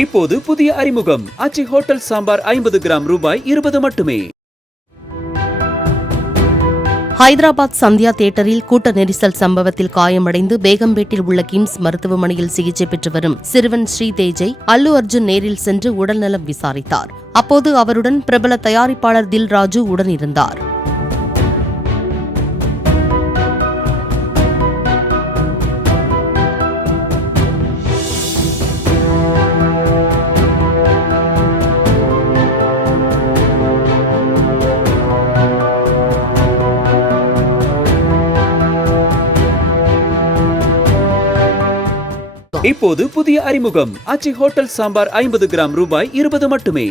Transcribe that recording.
இப்போது புதிய அறிமுகம் ஆச்சி ஹோட்டல் சாம்பார் 50 கிராம் ரூபாய் 20 மட்டுமே. ஹைதராபாத் சந்தியா தியேட்டரில் கூட்ட நெரிசல் சம்பவத்தில் காயமடைந்து பேகம்பேட்டில் உள்ள கிம்ஸ் மருத்துவமனையில் சிகிச்சை பெற்று வரும் சிறுவன் ஸ்ரீதேஜை அல்லு அர்ஜுன் நேரில் சென்று உடல்நலம் விசாரித்தார். அப்போது அவருடன் பிரபல தயாரிப்பாளர் தில்ராஜு உடனிருந்தார். இப்போது புதிய அறிமுகம் ஆச்சி ஹோட்டல் சாம்பார் 50 கிராம் ரூபாய் 20 மட்டுமே.